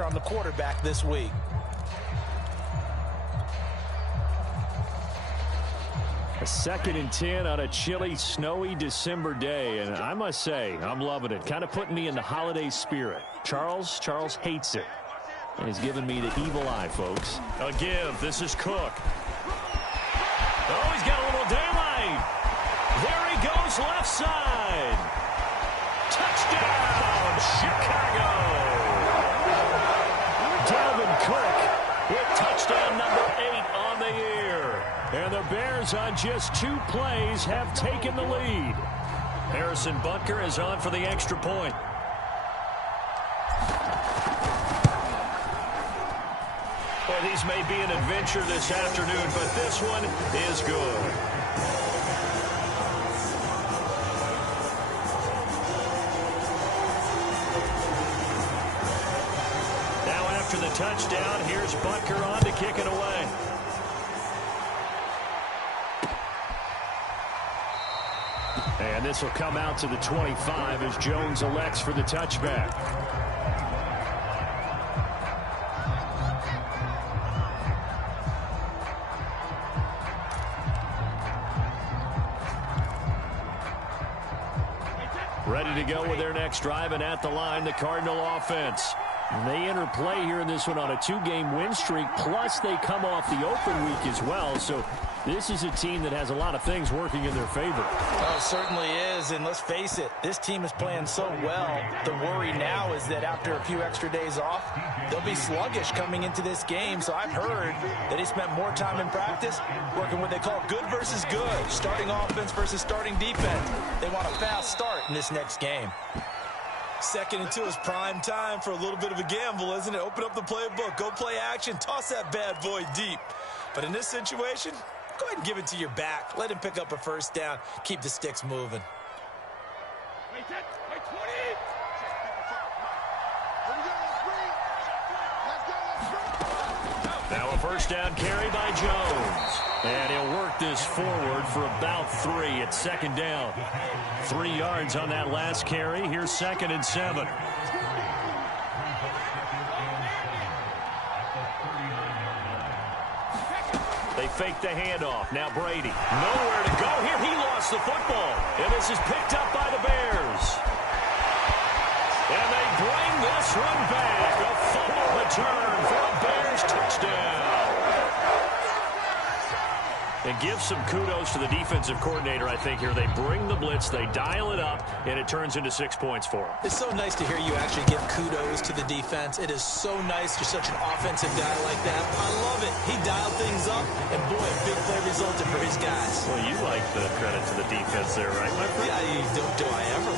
pressure on the quarterback this week. A 2nd and 10 on a chilly, snowy December day, and I must say, I'm loving it. Kind of putting me in the holiday spirit. Charles hates it. And he's giving me the evil eye, folks. A give. This is Cook. Oh, he's got a little daylight. There he goes, left side. Touchdown, Chicago. Dalvin Cook with touchdown number 8 on the year. And the Bears on just 2 plays have taken the lead. Harrison Butker is on for the extra point. Well, these may be an adventure this afternoon, but this one is good. Now after the touchdown, here's Butker on to kick it away. And this will come out to the 25 as Jones elects for the touchback. Ready to go with their next drive, and at the line, the Cardinal offense. And they enter play here in this one on a 2-game win streak, plus they come off the open week as well. So this is a team that has a lot of things working in their favor. Oh, it certainly is, and let's face it, this team is playing so well. The worry now is that after a few extra days off, they'll be sluggish coming into this game. So I've heard that he spent more time in practice working what they call good versus good, starting offense versus starting defense. They want a fast start in this next game. 2nd and 2 is prime time for a little bit of a gamble, isn't it? Open up the playbook, go play action, toss that bad boy deep. But in this situation, go ahead and give it to your back. Let him pick up a first down. Keep the sticks moving. Now a first down carry by Jones. And he'll work this forward for about 3 at 2nd down. 3 yards on that last carry. Here's 2nd and 7. They fake the handoff. Now Brady. Nowhere to go here. He lost the football. And this is picked up by the Bears. And they bring this one back. A fumble return for a Bears touchdown. And give some kudos to the defensive coordinator, I think, here. They bring the blitz, they dial it up, and it turns into 6 points for them. It's so nice to hear you actually give kudos to the defense. It is so nice. You're such an offensive guy like that. I love it. He dialed things up, and boy, a big play resulted for his guys. Well, you like the credit to the defense there, right, my friend? Yeah, do I ever?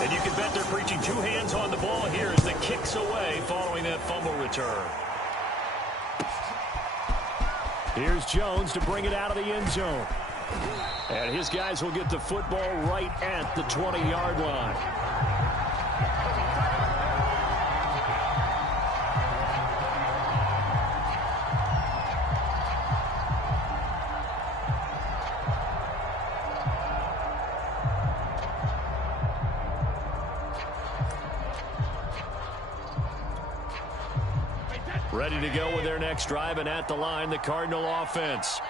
And you can bet they're preaching 2 hands on the ball here as the kicks away following that fumble return. Here's Jones to bring it out of the end zone. And his guys will get the football right at the 20-yard line. Ready to go with their next drive, and at the line, the Cardinal offense.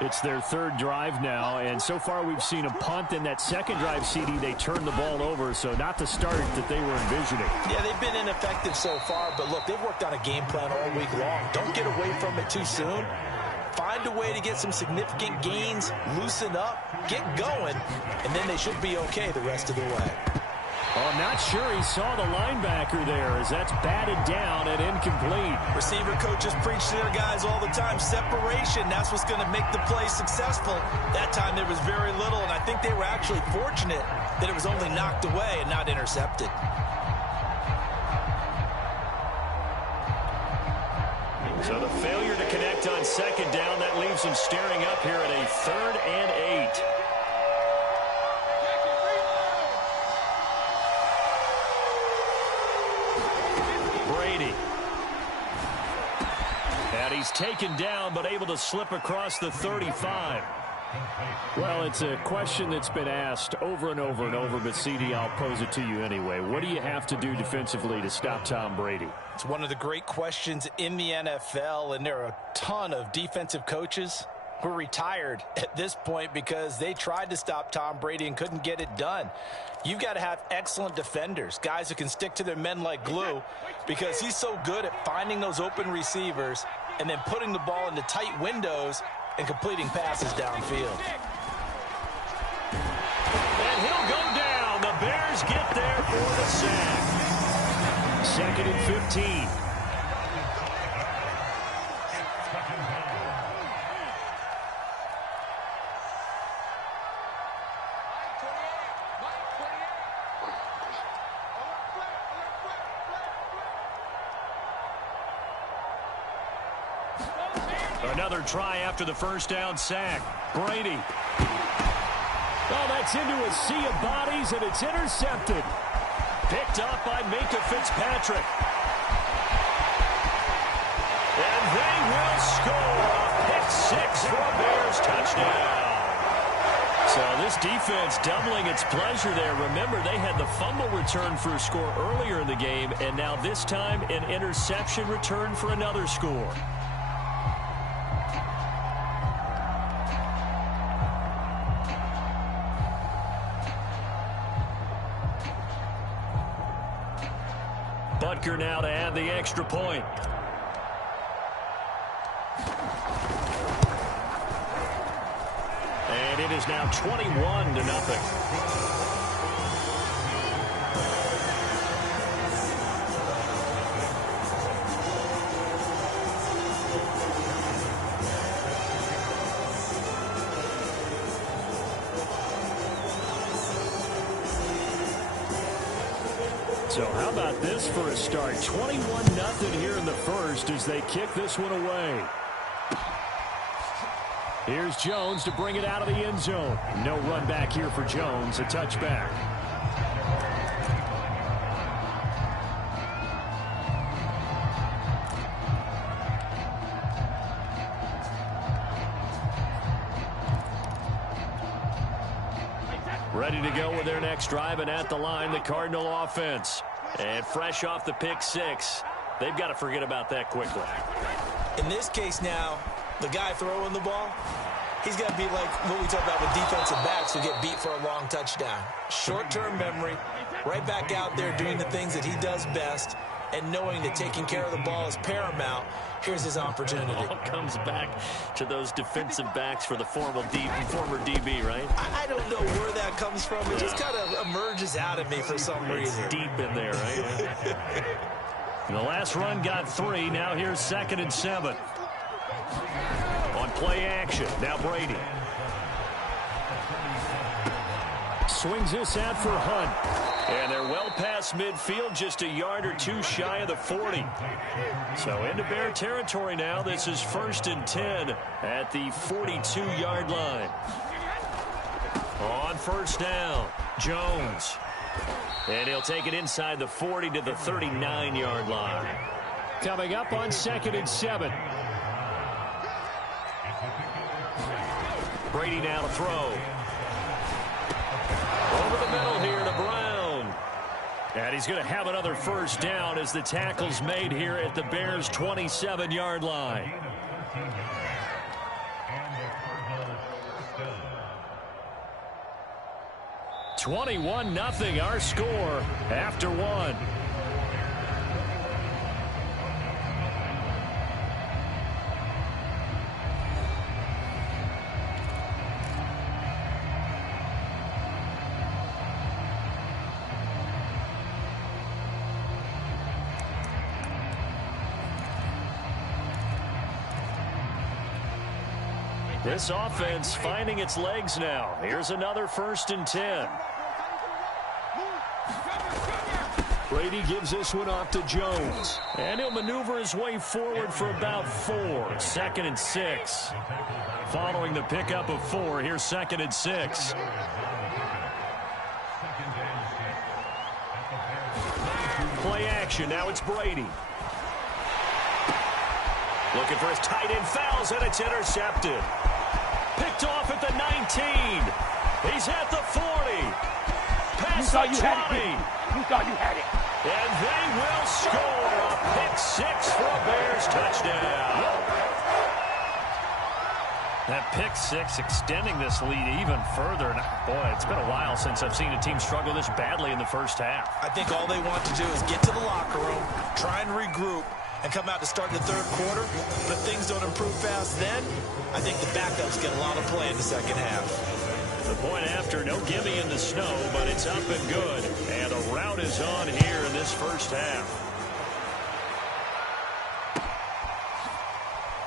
It's their 3rd drive now, and so far we've seen a punt. In that 2nd drive, CD, they turned the ball over, so not the start that they were envisioning. Yeah, they've been ineffective so far, but look, they've worked on a game plan all week long. Don't get away from it too soon. Find a way to get some significant gains, loosen up, get going, and then they should be okay the rest of the way. Oh, I'm not sure he saw the linebacker there as that's batted down and incomplete. Receiver coaches preach to their guys all the time. Separation, that's what's going to make the play successful. That time there was very little, and I think they were actually fortunate that it was only knocked away and not intercepted. So the failure to connect on 2nd down, that leaves them staring up here at a 3rd and 8. he's taken down but able to slip across the 35. Well, it's a question that's been asked over and over and over, but CD, I'll pose it to you anyway. What do you have to do defensively to stop Tom Brady? It's one of the great questions in the NFL, and there are a ton of defensive coaches who are retired at this point because they tried to stop Tom Brady and couldn't get it done. You've got to have excellent defenders, guys who can stick to their men like glue, because he's so good at finding those open receivers and then putting the ball into tight windows and completing passes downfield. And he'll go down. The Bears get there for the sack. 2nd and 15. Another try after the first down sack. Brady. Oh, that's into a sea of bodies, and it's intercepted. Picked up by Minka Fitzpatrick. And they will score a pick-6 for a Bears touchdown. So this defense doubling its pleasure there. Remember, they had the fumble return for a score earlier in the game, and now this time an interception return for another score. Butker now to add the extra point. And it is now 21-0. So how about this for a start? 21-0 here in the first as they kick this one away. Here's Jones to bring it out of the end zone. No run back here for Jones, a touchback. Ready to go with their next drive, and at the line, the Cardinal offense. And fresh off the pick-6, they've got to forget about that quickly. In this case now, the guy throwing the ball, he's got to be like what we talk about with defensive backs who get beat for a long touchdown. Short-term memory, right back out there doing the things that he does best, and knowing that taking care of the ball is paramount. Here's his opportunity. It all comes back to those defensive backs for the former DB, right? I don't know where that comes from. It just kind of emerges out of me for some reason. It's deep in there, right? The last run got 3. Now here's 2nd and 7. On play action. Now Brady. Swings this out for Hunt. And they're well past midfield, just a yard or two shy of the 40. So into Bear territory now. This is 1st and 10 at the 42-yard line. On first down, Jones. And he'll take it inside the 40 to the 39-yard line. Coming up on 2nd and 7. Brady now to throw. Over the middle here to Brown. And he's going to have another first down as the tackle's made here at the Bears' 27-yard line. (21-0) our score after 1. This offense finding its legs now. Here's another 1st and 10. Brady gives this one off to Jones. And he'll maneuver his way forward for about 4. 2nd and 6. Following the pickup of 4, here's 2nd and 6. Play action. Now it's Brady. Looking for his tight end, fouls, and it's intercepted. Picked off at the 19. He's at the 40. Past the 20. You thought you had it. And they will score a pick six for a Bears touchdown. That pick six extending this lead even further. And boy, it's been a while since I've seen a team struggle this badly in the first half. I think all they want to do is get to the locker room, try and regroup, and come out to start the third quarter. But if things don't improve fast then, I think the backups get a lot of play in the second half. The point after, no gimme in the snow, but it's up and good. And a rout is on here in this first half.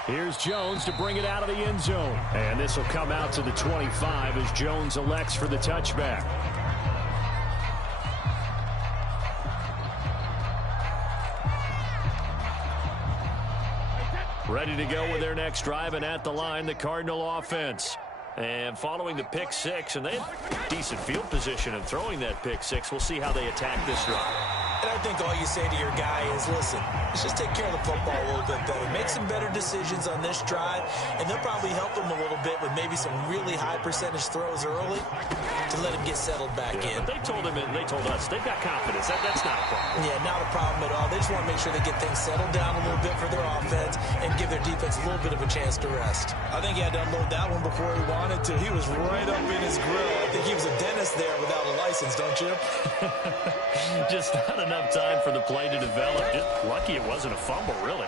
Here's Jones to bring it out of the end zone. And this will come out to the 25 as Jones elects for the touchback. Ready to go with their next drive, and at the line, the Cardinal offense. And following the pick six, and they had decent field position in throwing that pick six. We'll see how they attack this drive. And I think all you say to your guy is, listen, let's just take care of the football a little bit better. Make some better decisions on this drive, and they'll probably help him a little bit with maybe some really high percentage throws early to let him get settled back in. But they told him, and they told us, they've got confidence. That's not a problem. Yeah, not a problem at all. They just want to make sure they get things settled down a little bit for their offense and give their defense a little bit of a chance to rest. I think he had to unload that one before he wanted to. He was right up in his grill. I think he was a dentist there without a license, don't you? Just not enough time for the play to develop. Just lucky it wasn't a fumble, really.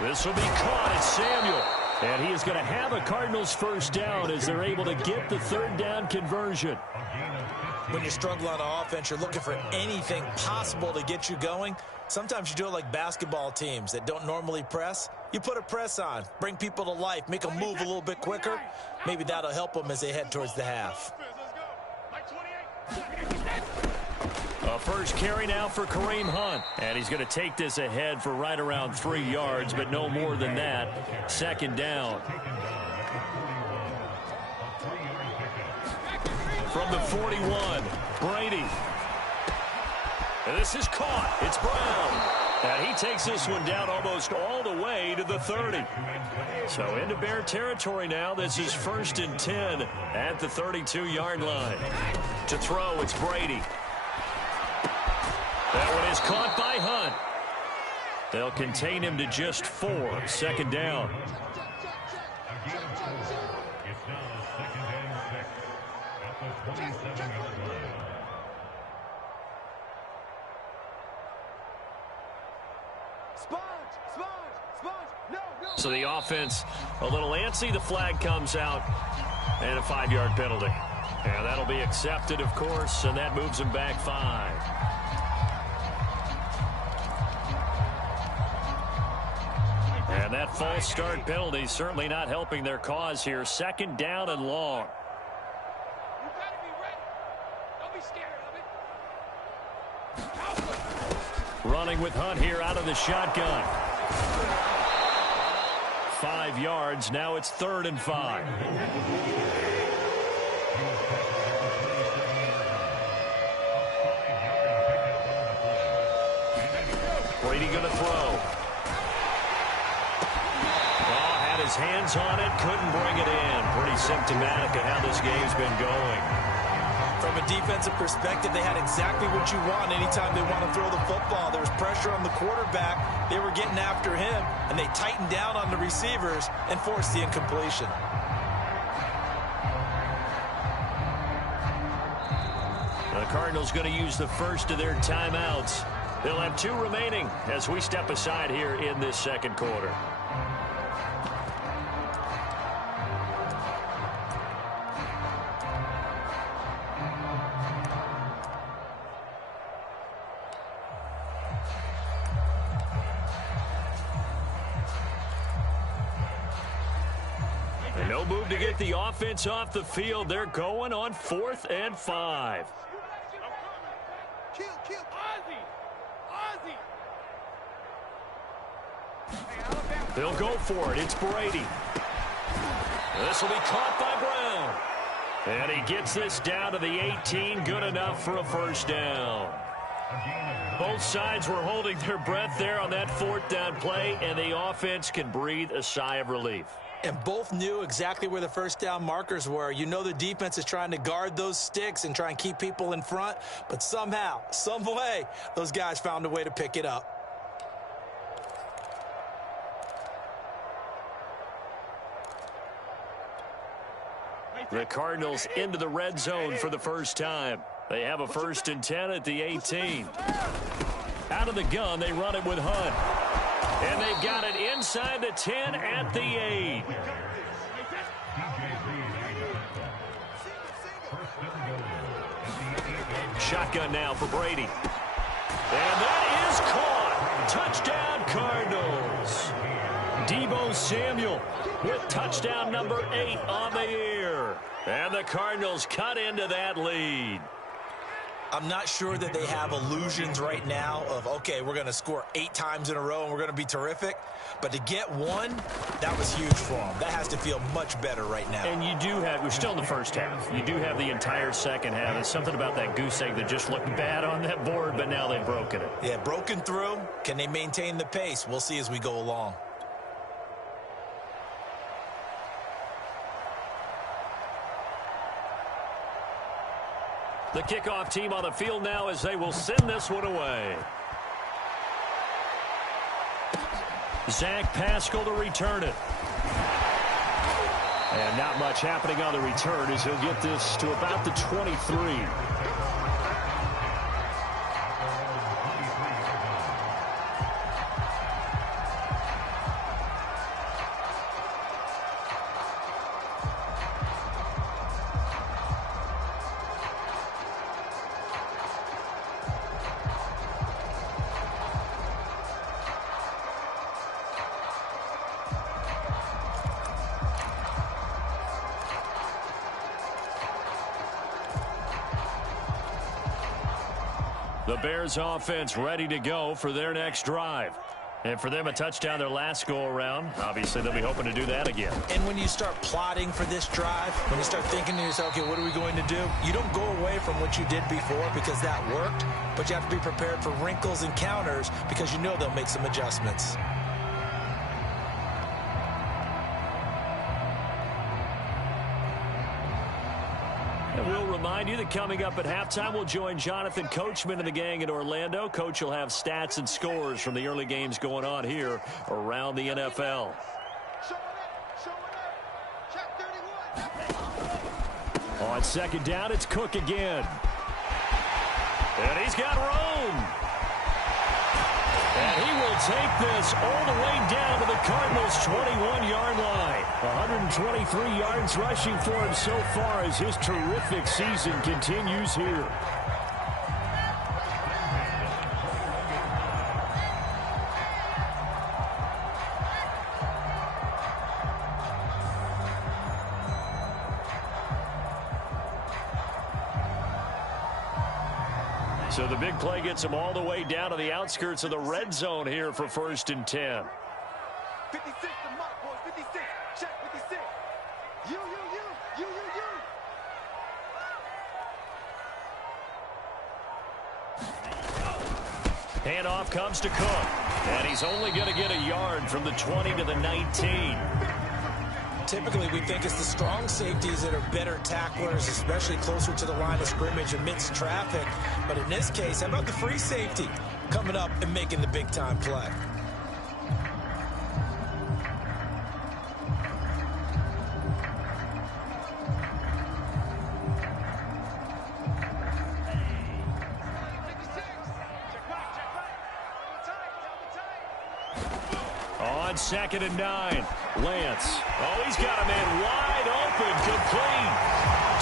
This will be caught. It's Samuel. And he is going to have a Cardinals first down as they're able to get the third down conversion. When you struggle on offense, you're looking for anything possible to get you going. Sometimes you do it like basketball teams that don't normally press. You put a press on, bring people to life, make them move a little bit quicker. Maybe that'll help them as they head towards the half. A first carry now for Kareem Hunt. And he's going to take this ahead for right around 3 yards, but no more than that. Second down. From the 41, Brady. And this is caught. It's Brown. And he takes this one down almost all the way to the 30. So into Bear territory now. This is 1st and 10 at the 32-yard line. To throw, it's Brady. That one is caught by Hunt. They'll contain him to just 4. Second down. So the offense a little antsy. The flag comes out and a 5-yard penalty. And that'll be accepted, of course, and that moves him back 5. And that false start penalty certainly not helping their cause here. 2nd down and long. You gotta be ready. Don't be scared of it. Running with Hunt here out of the shotgun. 5 yards. Now it's 3rd and 5. Brady going to throw. His hands on it, couldn't bring it in. Pretty symptomatic of how this game's been going. From a defensive perspective, they had exactly what you want anytime they want to throw the football. There was pressure on the quarterback. They were getting after him, and they tightened down on the receivers and forced the incompletion. The Cardinals going to use the first of their timeouts. They'll have 2 remaining as we step aside here in this second quarter. No move to get the offense off the field. They're going on 4th and 5. Kill. Ozzy. They'll go for it. It's Brady. This will be caught by Brown. And he gets this down to the 18. Good enough for a first down. Both sides were holding their breath there on that fourth down play, and the offense can breathe a sigh of relief. And both knew exactly where the first down markers were. You know the defense is trying to guard those sticks and try and keep people in front, but somehow, some way, those guys found a way to pick it up. The Cardinals into the red zone for the first time. They have a 1st and 10 at the 18. Out of the gun, they run it with Hunt. And they've got it inside the 10 at the 8. Shotgun now for Brady. And that is caught. Touchdown, Cardinals. Deebo Samuel with touchdown number 8 on the year. And the Cardinals cut into that lead. I'm not sure that they have illusions right now of, okay, we're going to score 8 times in a row and we're going to be terrific. But to get one, that was huge for them. That has to feel much better right now. And you do have, we're still in the first half. You do have the entire second half. It's something about that goose egg that just looked bad on that board, but now they've broken it. Yeah, broken through. Can they maintain the pace? We'll see as we go along. The kickoff team on the field now as they will send this one away. Zach Pascal to return it. And not much happening on the return as he'll get this to about the 23. The Bears offense ready to go for their next drive. And for them, a touchdown their last go-around. Obviously, they'll be hoping to do that again. And when you start plotting for this drive, when you start thinking to yourself, okay, what are we going to do? You don't go away from what you did before because that worked, but you have to be prepared for wrinkles and counters because you know they'll make some adjustments. And we'll remind you that coming up at halftime, we'll join Jonathan Coachman and the gang in Orlando. Coach will have stats and scores from the early games going on here around the NFL. On second down, it's Cook again. And he's got room. And he will take this all the way down to the Cardinals' 21-yard line. 123 yards rushing for him so far as his terrific season continues here. So the big play gets him all the way down to the outskirts of the red zone here for 1st and 10. 56 the mark, boys. 56. Check 56. You. Handoff comes to Cook. And he's only going to get a yard from the 20 to the 19. Typically, we think it's the strong safeties that are better tacklers, especially closer to the line of scrimmage amidst traffic. But in this case, how about the free safety coming up and making the big-time play? On 2nd and 9, Lance. Oh, he's got a man wide open, complete.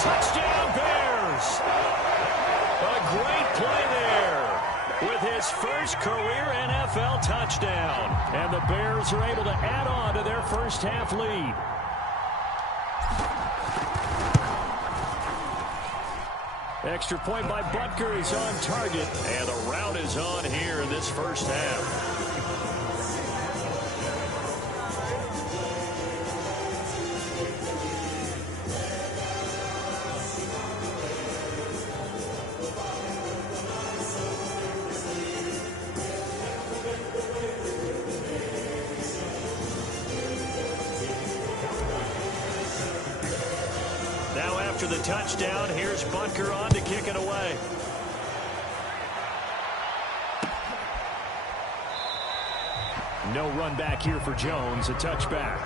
Touchdown, Bears. A great play there with his first career NFL touchdown. And the Bears are able to add on to their first half lead. Extra point by Butker is on target. And the route is on here in this first half. touchdown. Here's Bunker on to kick it away. No run back here for Jones. A touchback.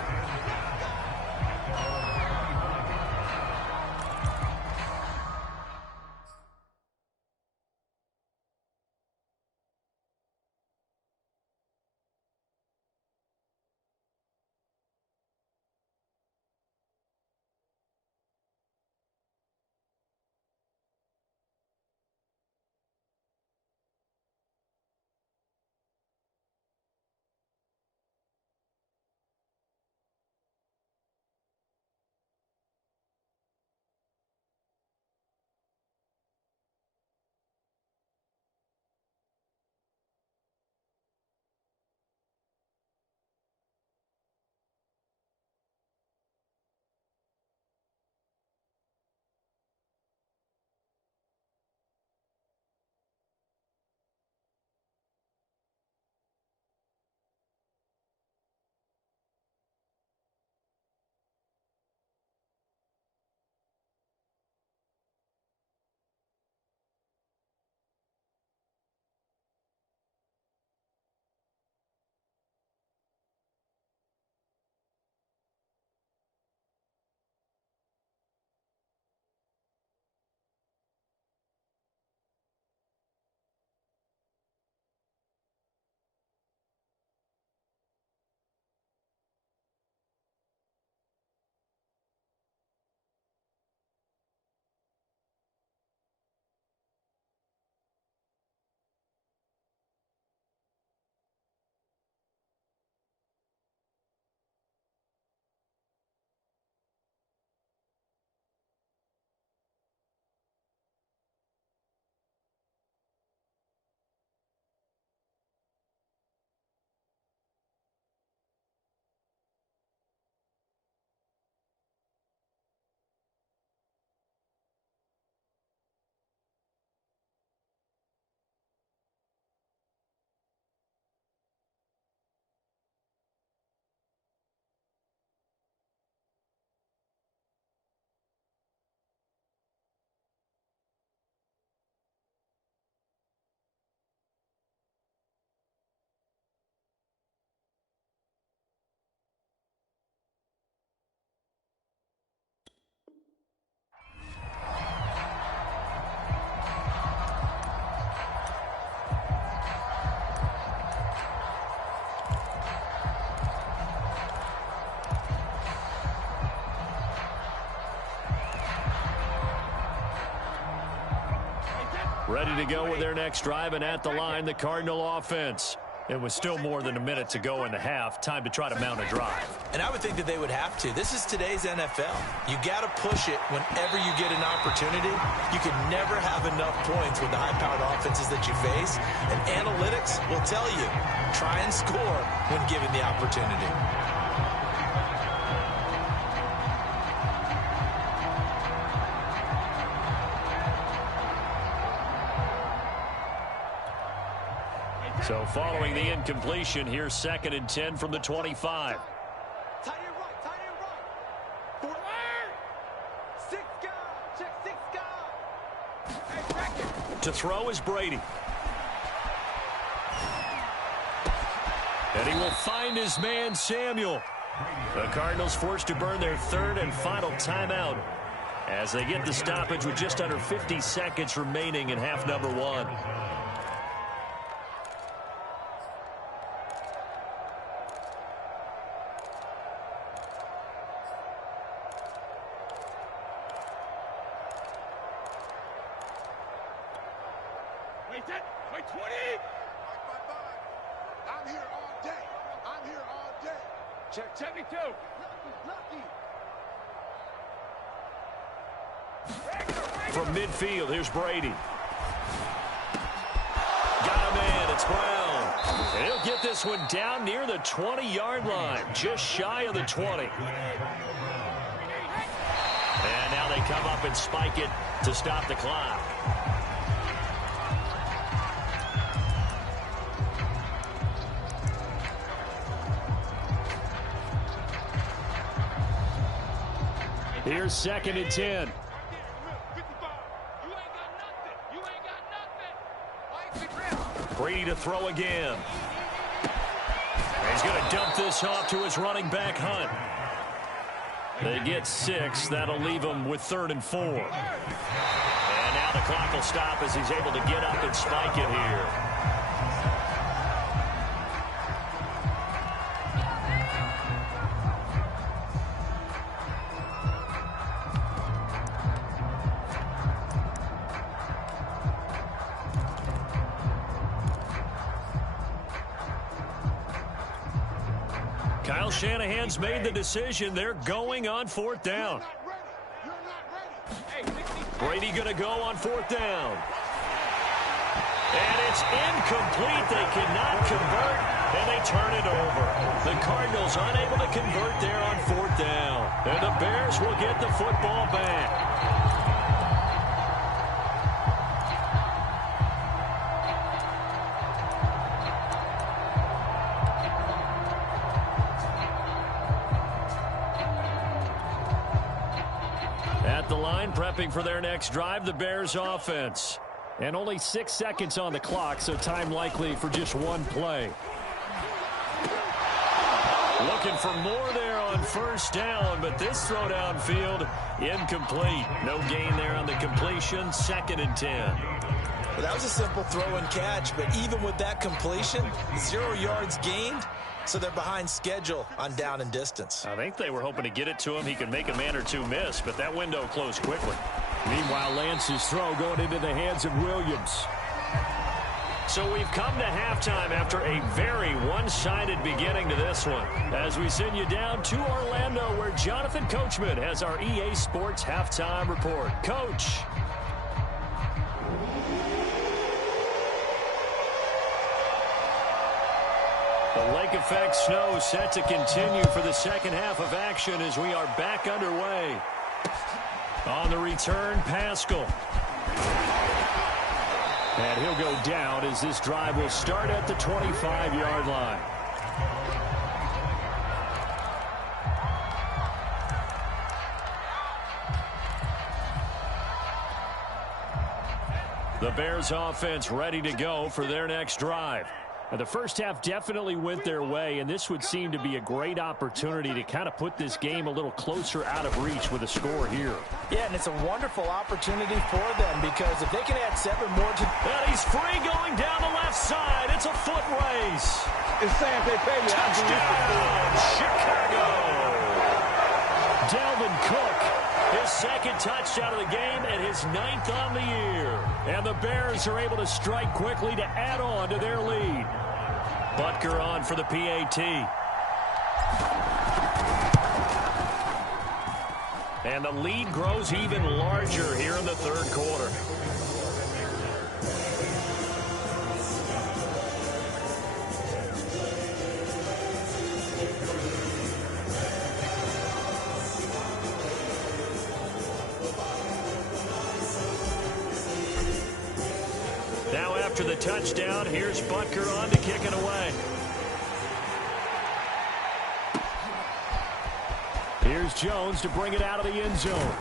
Ready to go with their next drive, and at the line, the Cardinal offense. It was still more than a minute to go in the half. Time to try to mount a drive. And I would think that they would have to. This is today's NFL. You got to push it whenever you get an opportunity. You can never have enough points with the high-powered offenses that you face. And analytics will tell you, try and score when given the opportunity. So following the incompletion, here's 2nd and 10 from the 25. Tight end right. Forward. 6 guys. Check 6 guys. To throw is Brady. And he will find his man, Samuel. The Cardinals forced to burn their 3rd and final timeout as they get the stoppage with just under 50 seconds remaining in half number 1. Wait, 20. I'm here all day. I'm here all day. Check 72. Lucky. From midfield, here's Brady. Got a man, it's Brown. And he'll get this one down near the 20-yard line, just shy of the 20. And now they come up and spike it to stop the clock. Here's 2nd and 10. Brady to throw again. And he's going to dump this off to his running back, Hunt. They get 6. That'll leave him with 3rd and 4. And now the clock will stop as he's able to get up and spike it here. Kyle Shanahan's made the decision. They're going on 4th down. Brady going to go on 4th down. And it's incomplete. They cannot convert, and they turn it over. The Cardinals unable to convert there on 4th down. And the Bears will get the football back. At the line, prepping for their next drive, the Bears offense. And only 6 seconds on the clock, so time likely for just one play. Looking for more there on 1st down, but this throw downfield incomplete. No gain there on the completion, 2nd and 10. Well, that was a simple throw and catch, but even with that completion, 0 yards gained. So they're behind schedule on down and distance. I think they were hoping to get it to him. He could make a man or two miss, but that window closed quickly. Meanwhile, Lance's throw going into the hands of Williams. So we've come to halftime after a very one-sided beginning to this one. As we send you down to Orlando, where Jonathan Coachman has our EA Sports halftime report. Coach. The lake effect snow set to continue for the second half of action as we are back underway. On the return, Pascal. And he'll go down as this drive will start at the 25-yard line. The Bears offense ready to go for their next drive. The first half definitely went their way, and this would seem to be a great opportunity to kind of put this game a little closer out of reach with a score here. Yeah, and it's a wonderful opportunity for them because if they can add 7 more to... And he's free going down the left side. It's a foot race. It's saying they pay me. Touchdown, Chicago. Dalvin Cook, his 2nd touchdown of the game and his 9th on the year. And the Bears are able to strike quickly to add on to their lead. Butker on for the PAT. And the lead grows even larger here in the 3rd quarter. Now after the touchdown, here's Butker on to kick it away. Here's Jones to bring it out of the end zone.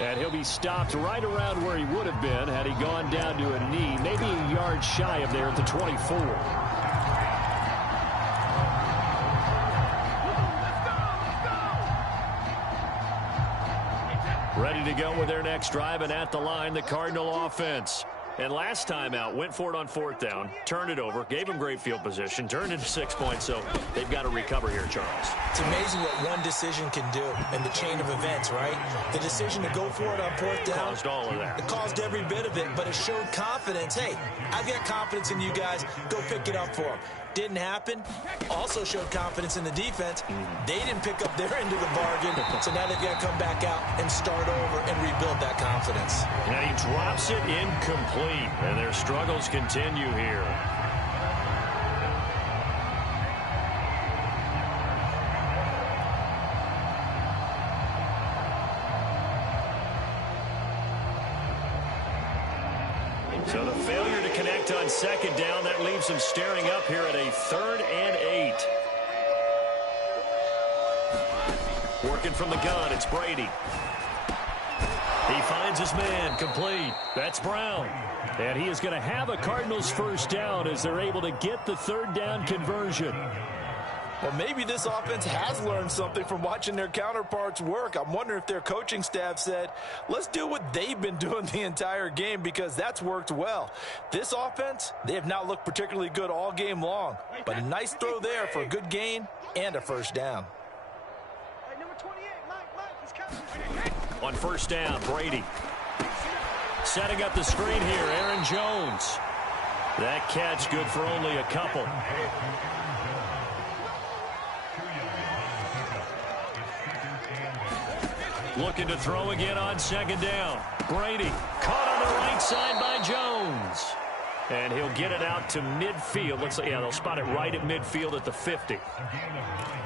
And he'll be stopped right around where he would have been had he gone down to a knee, maybe a yard shy of there at the 24. Ready to go with their next drive, and at the line, the Cardinal offense. And last time out, went for it on 4th down, turned it over, gave him great field position, turned it to 6 points, so they've got to recover here, Charles. It's amazing what one decision can do in the chain of events, right? The decision to go for it on 4th down. Caused all of that. It caused every bit of it, but it showed confidence. Hey, I've got confidence in you guys. Go pick it up for them. Didn't happen. Also showed confidence in the defense. They didn't pick up their end of the bargain, so now they've got to come back out and start over and rebuild that confidence. And he drops it incomplete, and their struggles continue here. So the failure to connect on 2nd down, that leaves him staring up here at a 3rd and 8. Working from the gun, it's Brady. He finds his man, complete. That's Brown. And he is going to have a Cardinals first down as they're able to get the third down conversion. Well, maybe this offense has learned something from watching their counterparts work. I'm wondering if their coaching staff said, let's do what they've been doing the entire game, because that's worked well. This offense, they have not looked particularly good all game long, but a nice throw there for a good gain and a first down. On first down, Brady. Setting up the screen here, Aaron Jones. That catch good for only a couple. Looking to throw again on second down. Brady caught on the right side by Jones. And he'll get it out to midfield. Looks like, yeah, they'll spot it right at midfield at the 50.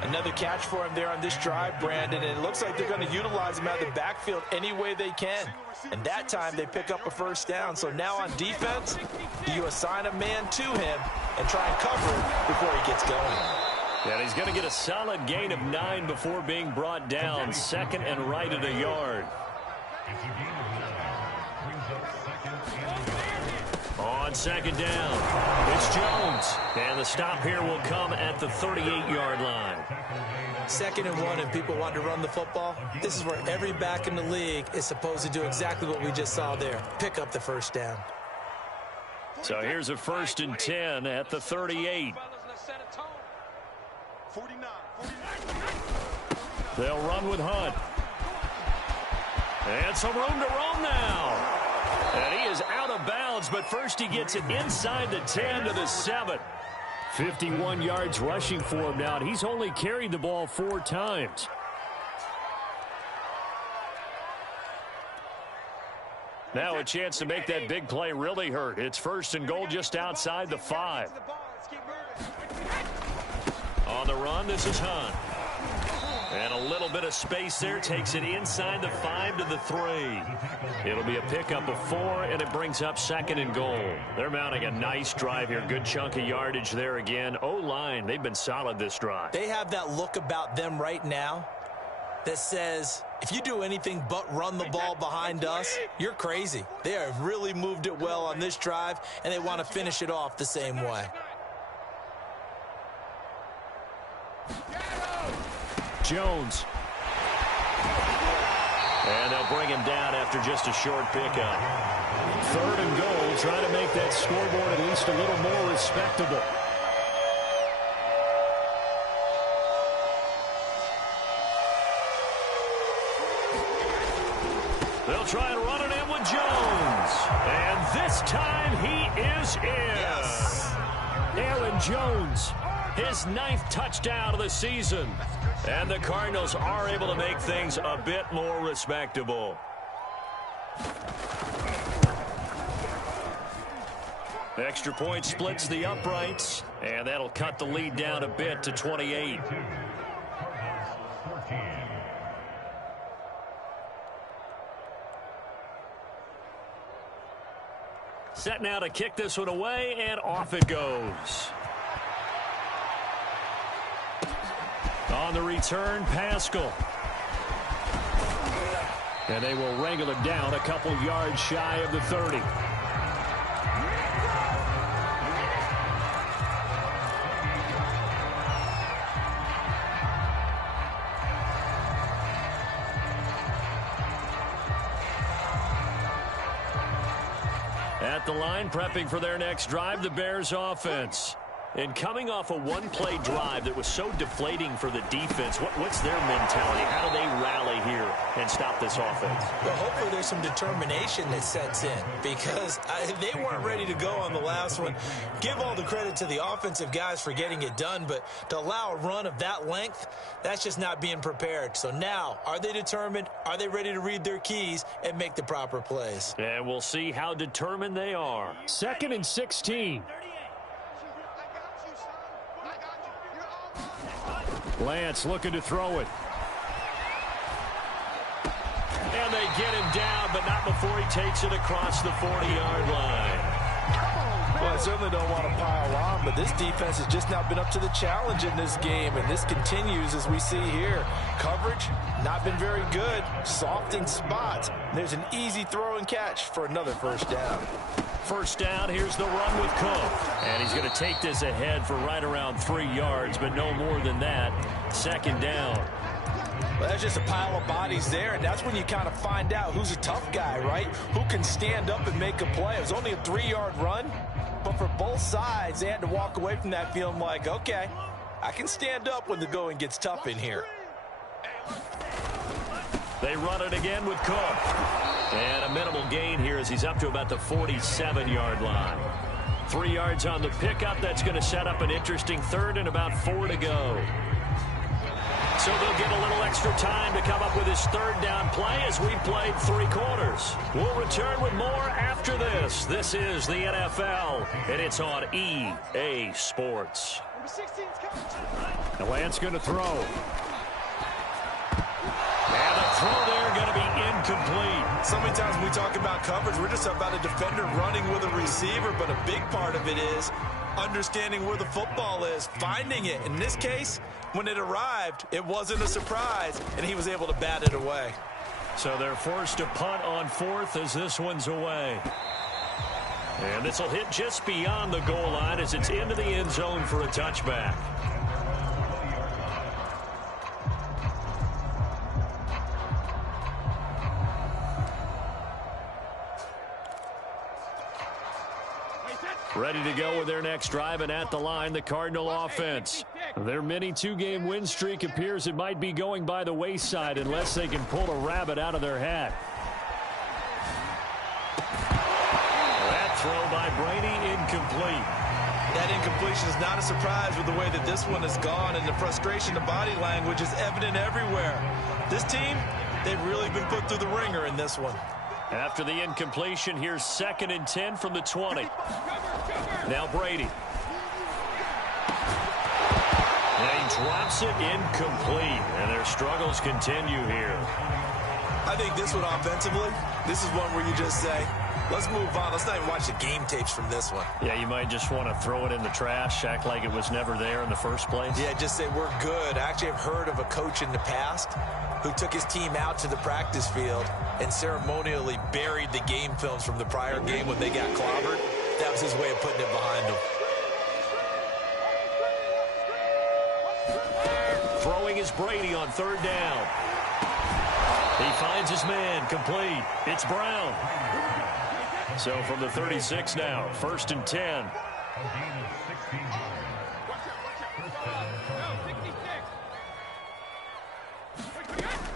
Another catch for him there on this drive, Brandon, and it looks like they're going to utilize him out of the backfield any way they can. And that time they pick up a first down. So now on defense, you assign a man to him and try and cover him before he gets going. And he's going to get a solid gain of 9 before being brought down. Second and right at a yard. On second down, it's Jones. And the stop here will come at the 38-yard line. 2nd and 1, and people want to run the football. This is where every back in the league is supposed to do exactly what we just saw there. Pick up the first down. So here's a 1st and 10 at the 38. They'll run with Hunt. And some room to roam now. And he is out of bounds, but first he gets it inside the 10 to the 7. 51 yards rushing for him now, and he's only carried the ball 4 times. Now a chance to make that big play really hurt. It's 1st and goal just outside the 5. On the run, this is Hunt. And a little bit of space there, takes it inside the 5 to the 3. It'll be a pickup of 4, and it brings up 2nd and goal. They're mounting a nice drive here. Good chunk of yardage there again. O-line, they've been solid this drive. They have that look about them right now that says, if you do anything but run the ball behind us, you're crazy. They have really moved it well on this drive, and they want to finish it off the same way. Jones. And they'll bring him down after just a short pickup. 3rd and goal, trying to make that scoreboard at least a little more respectable. They'll try and run it in with Jones. And this time he is in. Yes. Aaron Jones, his 9th touchdown of the season. And the Cardinals are able to make things a bit more respectable. Extra point splits the uprights, and that'll cut the lead down a bit to 28. Set now to kick this one away, and off it goes. On the return, Pascal. And they will wrangle it down a couple yards shy of the 30. At the line, prepping for their next drive, the Bears offense. And coming off a one-play drive that was so deflating for the defense, what's their mentality? How do they rally here and stop this offense? Well, hopefully there's some determination that sets in, because they weren't ready to go on the last one. Give all the credit to the offensive guys for getting it done, but to allow a run of that length, that's just not being prepared. So now, are they determined? Are they ready to read their keys and make the proper plays? And we'll see how determined they are. 2nd and 16. Lance looking to throw it. And they get him down, but not before he takes it across the 40-yard line. Well, I certainly don't want to pile on, but this defense has just not been up to the challenge in this game, and this continues as we see here. Coverage, not been very good, soft in spots. There's an easy throw and catch for another first down. First down, here's the run with Cook. And he's going to take this ahead for right around 3 yards, but no more than that. Second down. Well, that's just a pile of bodies there, and that's when you kind of find out who's a tough guy, right? Who can stand up and make a play. It was only a 3-yard run, but for both sides, they had to walk away from that feeling like, okay, I can stand up when the going gets tough in here. They run it again with Cook. And a minimal gain here as he's up to about the 47-yard line. 3 yards on the pickup. That's going to set up an interesting third and about 4 to go. So they'll get a little extra time to come up with his third down play as we've played 3 quarters. We'll return with more after this. This is the NFL, and it's on EA Sports. The Lance going to throw. And the throw there going to be incomplete. So many times when we talk about coverage, we're just about a defender running with a receiver, but a big part of it is understanding where the football is, finding it. In this case, when it arrived, it wasn't a surprise, and he was able to bat it away. So they're forced to punt on 4th as this one's away. And this will hit just beyond the goal line as it's into the end zone for a touchback. Ready to go with their next drive, and at the line, the Cardinal offense. Their mini 2-game win streak appears it might be going by the wayside unless they can pull a rabbit out of their hat. That throw by Brady incomplete. That incompletion is not a surprise with the way that this one has gone, and the frustration, the body language is evident everywhere. This team, they've really been put through the ringer in this one. After the incompletion, here's 2nd and 10 from the 20. Now Brady. And he drops it incomplete, and their struggles continue here. I think this one offensively, this is one where you just say, let's move on. Let's not even watch the game tapes from this one. Yeah, you might just want to throw it in the trash, act like it was never there in the first place. Yeah, just say we're good. I actually have heard of a coach in the past who took his team out to the practice field and ceremonially buried the game films from the prior game when they got clobbered. That was his way of putting it behind them. Throwing is Brady on 3rd down. He finds his man, complete. It's Brown. So from the 36 now, 1st and 10.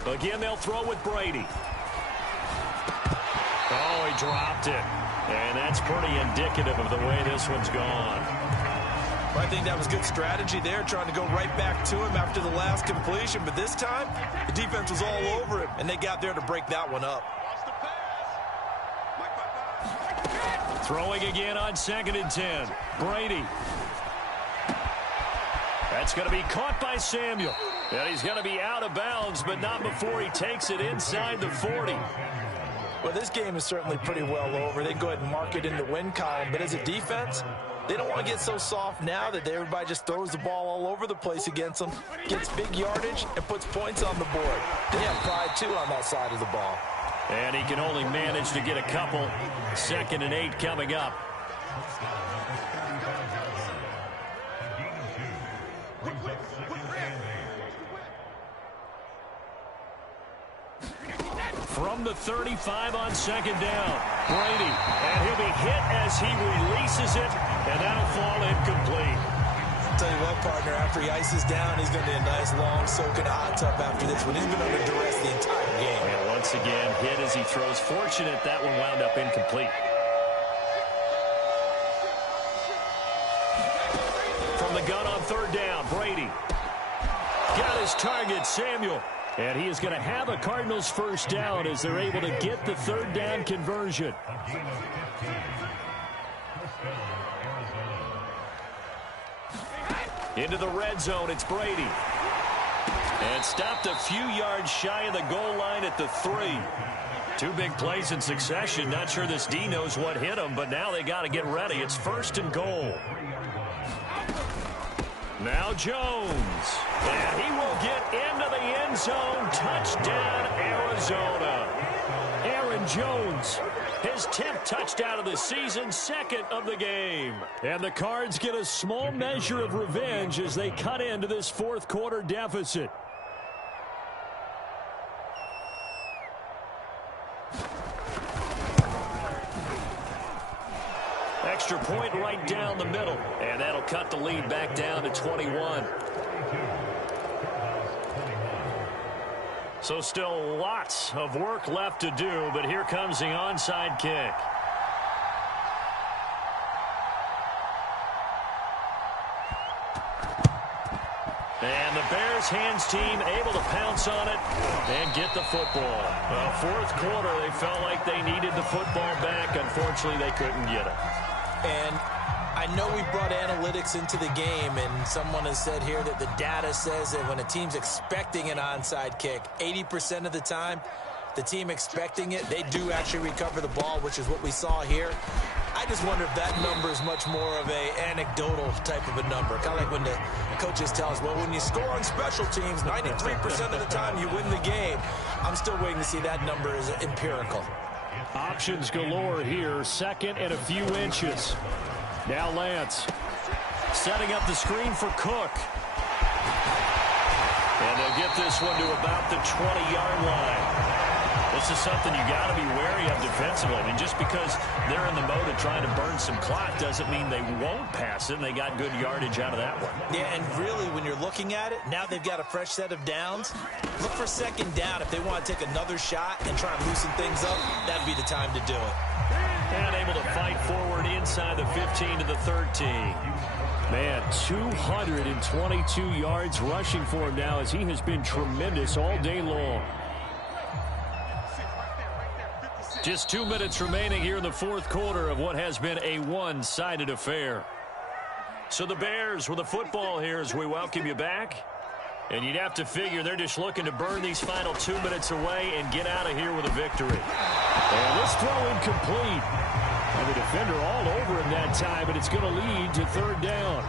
Again, they'll throw with Brady. Oh, he dropped it. And that's pretty indicative of the way this one's gone. I think that was good strategy there, trying to go right back to him after the last completion. But this time, the defense was all over him, and they got there to break that one up. Throwing again on 2nd and 10. Brady. That's going to be caught by Samuel. And he's going to be out of bounds, but not before he takes it inside the 40. Well, this game is certainly pretty well over. They can go ahead and mark it in the win column. But as a defense, they don't want to get so soft now that everybody just throws the ball all over the place against them, gets big yardage, and puts points on the board. They have pride, too, on that side of the ball. And he can only manage to get a couple. 2nd and 8 coming up. From the 35 on 2nd down, Brady. And he'll be hit as he releases it, and that'll fall incomplete. I'll tell you what, partner, after he ices down, he's going to need a nice, long soak in a hot tub after this one. He's been under duress the entire game. And once again, hit as he throws. Fortunate that one wound up incomplete. From the gun on 3rd down, Brady. Got his target, Samuel. And he is going to have a Cardinals first down as they're able to get the 3rd down conversion. Into the red zone, it's Brady. And stopped a few yards shy of the goal line at the 3. Two big plays in succession. Not sure this D knows what hit him, but now they got to get ready. It's 1st and goal. Now Jones. And he will get into the end zone. Touchdown, Arizona. Aaron Jones, his 10th touchdown of the season, 2nd of the game. And the Cards get a small measure of revenge as they cut into this 4th quarter deficit. Extra point right down the middle, and that'll cut the lead back down to 21. So still lots of work left to do, but here comes the onside kick. And the Bears hands team able to pounce on it and get the football. Well, 4th quarter, they felt like they needed the football back. Unfortunately, they couldn't get it. And I know we brought analytics into the game, and someone has said here that the data says that when a team's expecting an onside kick, 80% of the time, the team expecting it, they do actually recover the ball, which is what we saw here. I just wonder if that number is much more of a anecdotal type of a number. Kind of like when the coaches tell us, well, when you score on special teams, 93% of the time you win the game. I'm still waiting to see that number is empirical. Options galore here. 2nd and a few inches. Now Lance. Setting up the screen for Cook. And they'll get this one to about the 20-yard line. This is something you got to be wary of defensively. I mean, just because they're in the mode of trying to burn some clock doesn't mean they won't pass it, and they got good yardage out of that one. Yeah, and really, when you're looking at it, now they've got a fresh set of downs. Look for 2nd down. If they want to take another shot and try and loosen things up, that'd be the time to do it. And able to fight forward inside the 15 to the 13. Man, 222 yards rushing for him now as he has been tremendous all day long. Just 2 minutes remaining here in the 4th quarter of what has been a one-sided affair. So the Bears with the football here as we welcome you back. And you'd have to figure they're just looking to burn these final 2 minutes away and get out of here with a victory. And this throw incomplete. And the defender all over him that time, but it's going to lead to 3rd down.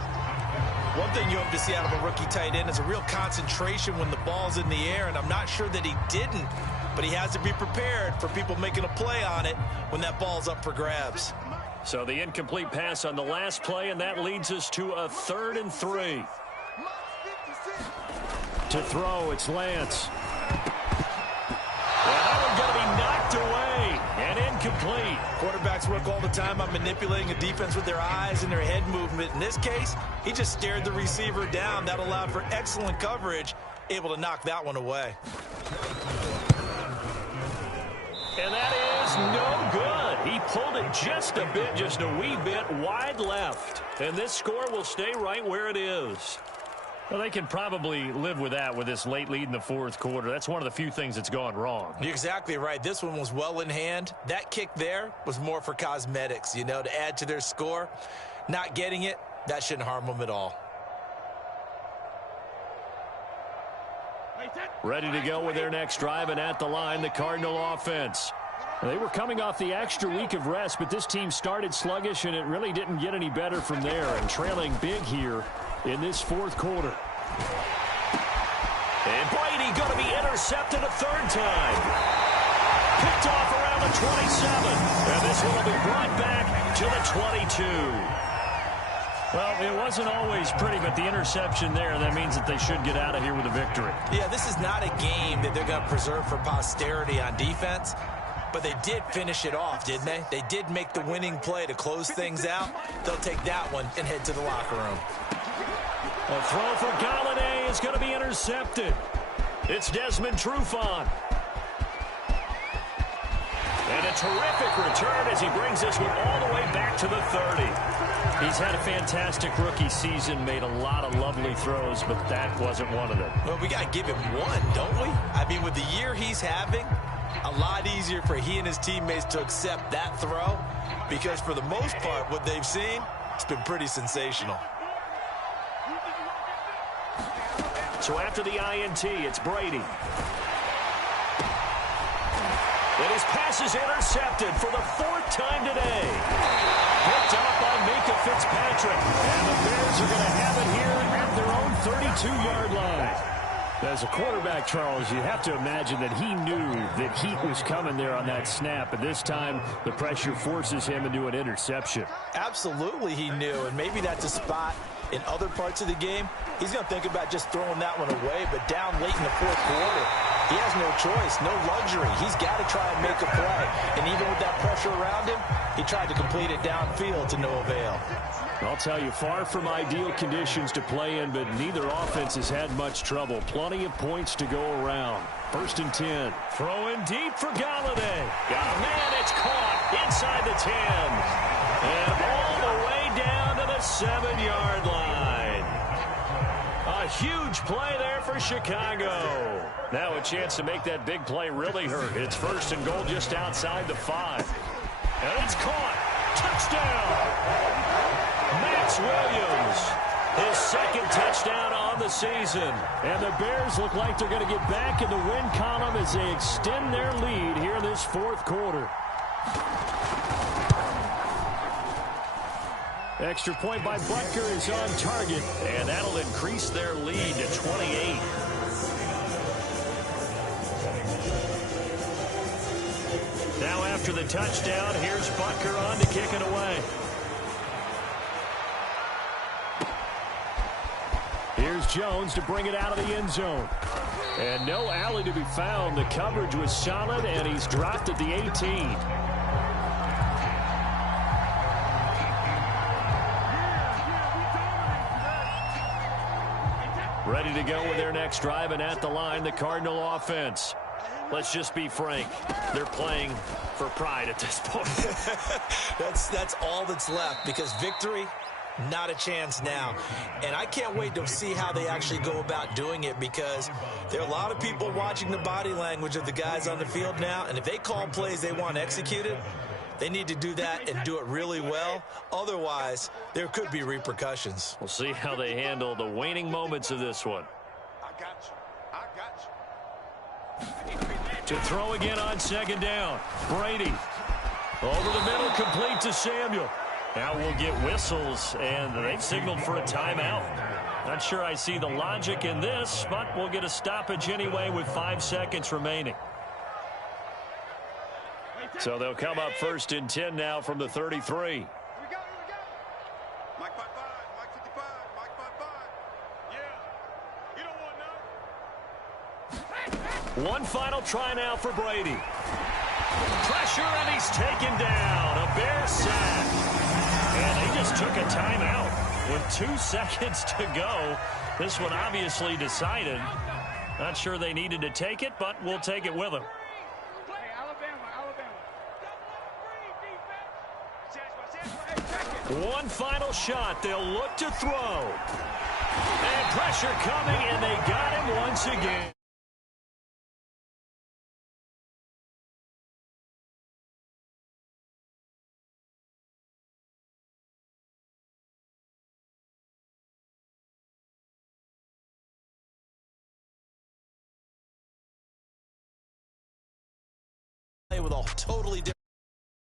One thing you hope to see out of a rookie tight end is a real concentration when the ball's in the air, and I'm not sure that he didn't, but he has to be prepared for people making a play on it when that ball's up for grabs. So the incomplete pass on the last play, and that leads us to a 3rd and 3. To throw, it's Lance. Well, that one's going to be knocked away and incomplete. Quarterbacks work all the time on manipulating a defense with their eyes and their head movement. In this case, he just stared the receiver down. That allowed for excellent coverage, able to knock that one away. And that is no good. He pulled it just a bit, just a wee bit wide left. And this score will stay right where it is. Well, they can probably live with that with this late lead in the 4th quarter. That's one of the few things that's gone wrong. You're exactly right. This one was well in hand. That kick there was more for cosmetics, you know, to add to their score. Not getting it, that shouldn't harm them at all. Ready to go with their next drive, and at the line, the Cardinal offense. They were coming off the extra week of rest, but this team started sluggish, and it really didn't get any better from there, and trailing big here in this 4th quarter. And Brady going to be intercepted a 3rd time. Picked off around the 27. And this one will be brought back to the 22. Well, it wasn't always pretty, but the interception there, that means that they should get out of here with a victory. Yeah, this is not a game that they're going to preserve for posterity on defense, but they did finish it off, didn't they? They did make the winning play to close things out. They'll take that one and head to the locker room. A throw for Galladay is going to be intercepted. It's Desmond Trufant. And a terrific return as he brings this one all the way back to the 30. He's had a fantastic rookie season, made a lot of lovely throws, but that wasn't one of them. Well, we got to give him one, don't we? I mean, with the year he's having, a lot easier for he and his teammates to accept that throw because for the most part, what they've seen, it's been pretty sensational. So after the INT, it's Brady. And His pass is intercepted for the 4th time today. Picked up by Minkah Fitzpatrick. And the Bears are going to have it here at their own 32-yard line. As a quarterback, Charles, you have to imagine that he knew that heat was coming there on that snap. And this time, the pressure forces him into an interception. Absolutely he knew, and maybe that's a spot in other parts of the game. He's going to think about just throwing that one away, but down late in the 4th quarter, he has no choice, no luxury. He's got to try and make a play. And even with that pressure around him, he tried to complete it downfield to no avail. I'll tell you, far from ideal conditions to play in, but neither offense has had much trouble. Plenty of points to go around. 1st and 10. Throwing deep for Galladay. Got a man, it's caught inside the 10. And all the way down to the 7-yard line. A huge play there for Chicago. Now a chance to make that big play really hurt. It's 1st and goal just outside the 5. And it's caught. Touchdown. Max Williams, his 2nd touchdown on the season. And the Bears look like they're going to get back in the win column as they extend their lead here in this 4th quarter. Extra point by Butker is on target. And that'll increase their lead to 28. Now after the touchdown, here's Butker on to kick it away. Here's Jones to bring it out of the end zone. And no alley to be found. The coverage was solid, and he's dropped at the 18. Ready to go with their next drive, and at the line, the Cardinal offense. Let's just be frank. They're playing for pride at this point. That's all that's left, because victory, not a chance now. And I can't wait to see how they actually go about doing it, because there are a lot of people watching the body language of the guys on the field now, and if they call plays they want executed, they need to do that and do it really well. Otherwise, there could be repercussions. We'll see how they handle the waning moments of this one. I got you. I got you. To throw again on 2nd down. Brady. Over the middle, complete to Samuel. Now we'll get whistles, and they've signaled for a timeout. Not sure I see the logic in this, but we'll get a stoppage anyway with 5 seconds remaining. So they'll come up 1st and 10 now from the 33. Here we go. Mike 5-5, Mike 55, Mike 5-5. Yeah. You don't want none. One final try now for Brady. Pressure, and he's taken down. A Bear sack. And they just took a timeout with 2 seconds to go. This one obviously decided. Not sure they needed to take it, but we'll take it with them. One final shot. They'll look to throw. And pressure coming, and they got him once again. With a totally different